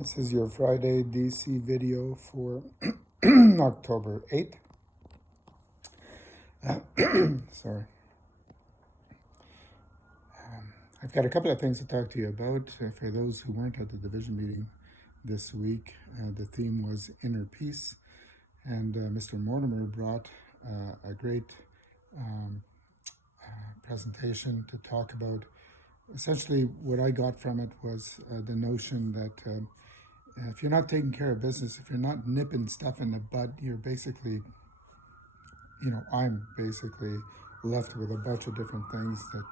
This is your Friday DC video for October 8th. Sorry. I've got a couple of things to talk to you about. For those who weren't at the division meeting this week, the theme was inner peace, and Mr. Mortimer brought a great presentation to talk about. Essentially, what I got from it was the notion that if you're not taking care of business, if you're not nipping stuff in the bud, you're basically, I'm basically left with a bunch of different things that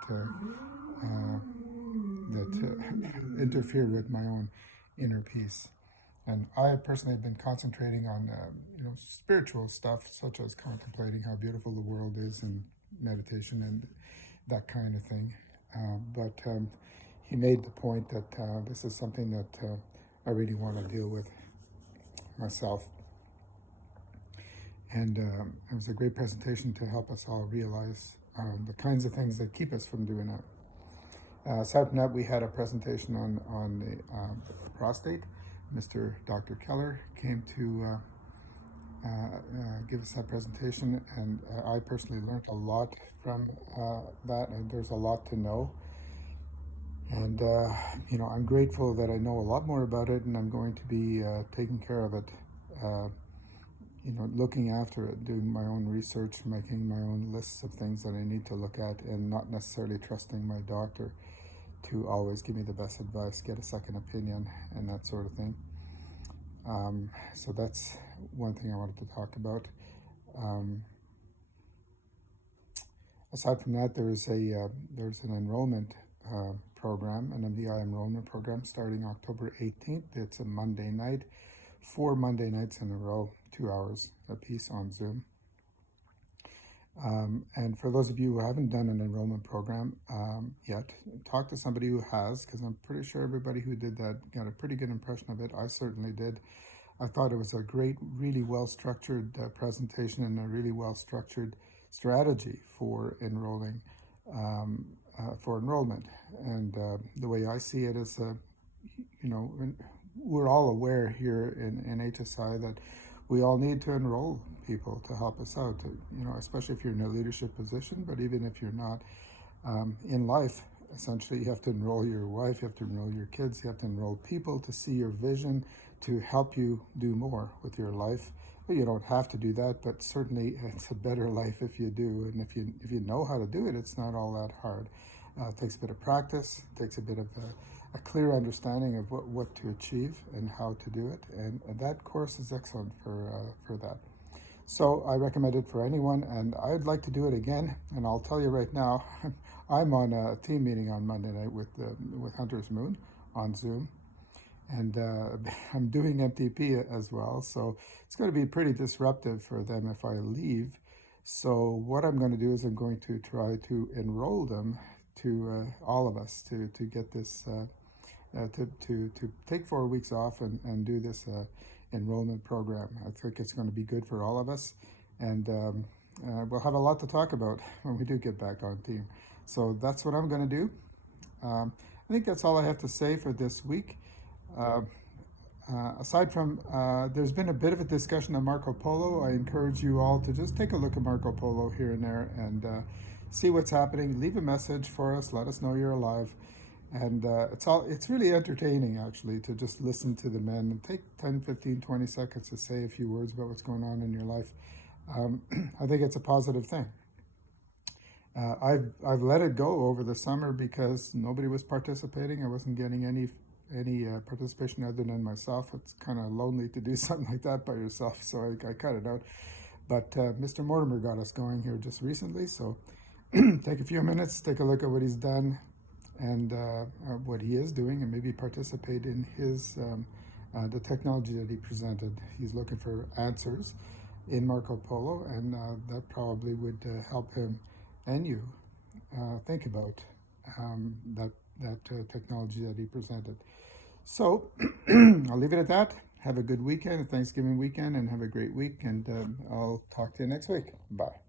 interfere with my own inner peace. And I personally have been concentrating on, spiritual stuff, such as contemplating how beautiful the world is and meditation and that kind of thing. But he made the point that this is something that I really want to deal with myself. And it was a great presentation to help us all realize the kinds of things that keep us from doing that. Aside from that, we had a presentation on the prostate. Mr. Dr. Keller came to give us that presentation, and I personally learned a lot from that, and there's a lot to know. And, I'm grateful that I know a lot more about it, and I'm going to be taking care of it, looking after it, doing my own research, making my own lists of things that I need to look at, and not necessarily trusting my doctor to always give me the best advice, get a second opinion, and that sort of thing. So that's one thing I wanted to talk about. Aside from that, there's an enrollment program, an MDI enrollment program starting October 18th. It's a Monday night, 4 Monday nights in a row, 2 hours apiece on Zoom. And for those of you who haven't done an enrollment program yet, talk to somebody who has, because I'm pretty sure everybody who did that got a pretty good impression of it. I certainly did. I thought it was a great, really well-structured presentation and a really well-structured strategy for enrolling, for enrollment. And the way I see it is, we're all aware here in HSI that we all need to enroll people to help us out, especially if you're in a leadership position, but even if you're not, in life, essentially, you have to enroll your wife, you have to enroll your kids, you have to enroll people to see your vision, to help you do more with your life. Well, you don't have to do that, but certainly it's a better life if you do. And if you know how to do it, it's not all that hard. It takes a bit of practice, it takes a bit of a clear understanding of what to achieve and how to do it. And that course is excellent for that. So I recommend it for anyone, and I'd like to do it again. And I'll tell you right now, I'm on a team meeting on Monday night with Hunter's Moon on Zoom, and I'm doing MTP as well. So it's going to be pretty disruptive for them if I leave. So what I'm going to do is I'm going to try to enroll them, to all of us, to get this, to take 4 weeks off and do this enrollment program. I think it's going to be good for all of us, and we'll have a lot to talk about when we do get back on team. So that's what I'm going to do. I think that's all I have to say for this week. Aside from, there's been a bit of a discussion on Marco Polo. I encourage you all to just take a look at Marco Polo here and there and see what's happening. Leave a message for us. Let us know you're alive. And it's really entertaining, actually, to just listen to the men and take 10, 15, 20 seconds to say a few words about what's going on in your life. I think it's a positive thing. I've let it go over the summer because nobody was participating. I wasn't getting any participation other than myself. It's kind of lonely to do something like that by yourself, so I cut it out. But Mr. Mortimer got us going here just recently, so take a few minutes, take a look at what he's done and what he is doing, and maybe participate in his the technology that he presented. He's looking for answers in Marco Polo, and that probably would help him and you think about that technology that he presented. So I'll leave it at that. Have a good weekend, Thanksgiving weekend, and have a great week, and I'll talk to you next week. Bye.